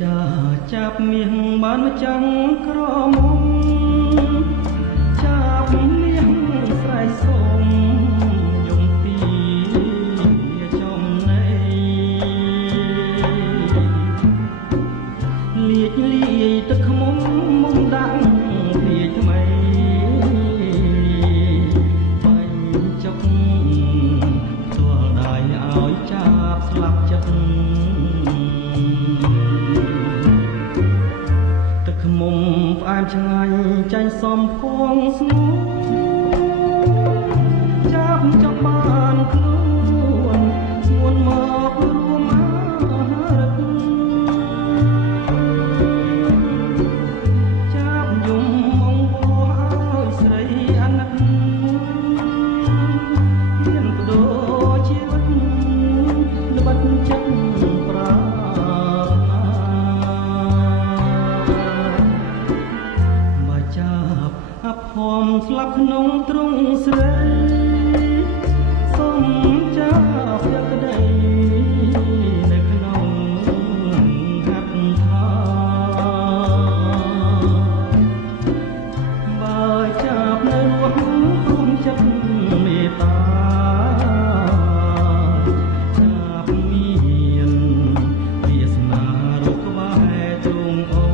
ចាចាប់មាសបានមកចាំងក្រមុំចាប់មាសស្រែកសូមយំពីចំណៃលាជលាយទឹកខ្មុំមុំដាក់វាថ្មីបាញ់ចុកទល់ដៃឲ្យចាប់ស្លាប់ចិត្តមុំផ្អែមឆ្ងាញ់ចាញ់សំភងស្ងួនចាប់ចង់បានខ្លួនស្ងួនមករួមអារឹកចាប់យំមកបោះឲ្យស្រីអាណិតហ៊ានបដូរជីវិតល្បិតចិត្តប្រាអភ័មស្លាប់ក្នុងទ្រង់ស្រីសូមចាប់យកក្តីនៅក្នុងហាត់ថាបើចាប់នៅរស់គុំចិត្តមេត្តាចាប់មានវាសនារកក្បែរទ្រង់អូ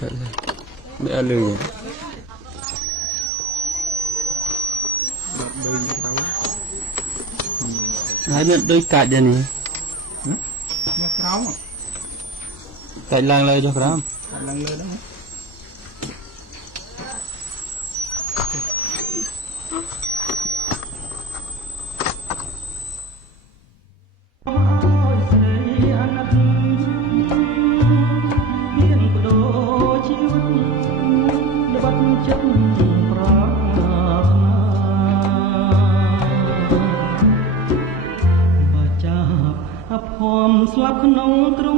Chết rồi. Mẹ lừa. Hai bên đôi cạch đây nè. Cạch lang lời cho không? Lang lời đó.អភ័មស្លាប់ក្នុងទ្រង់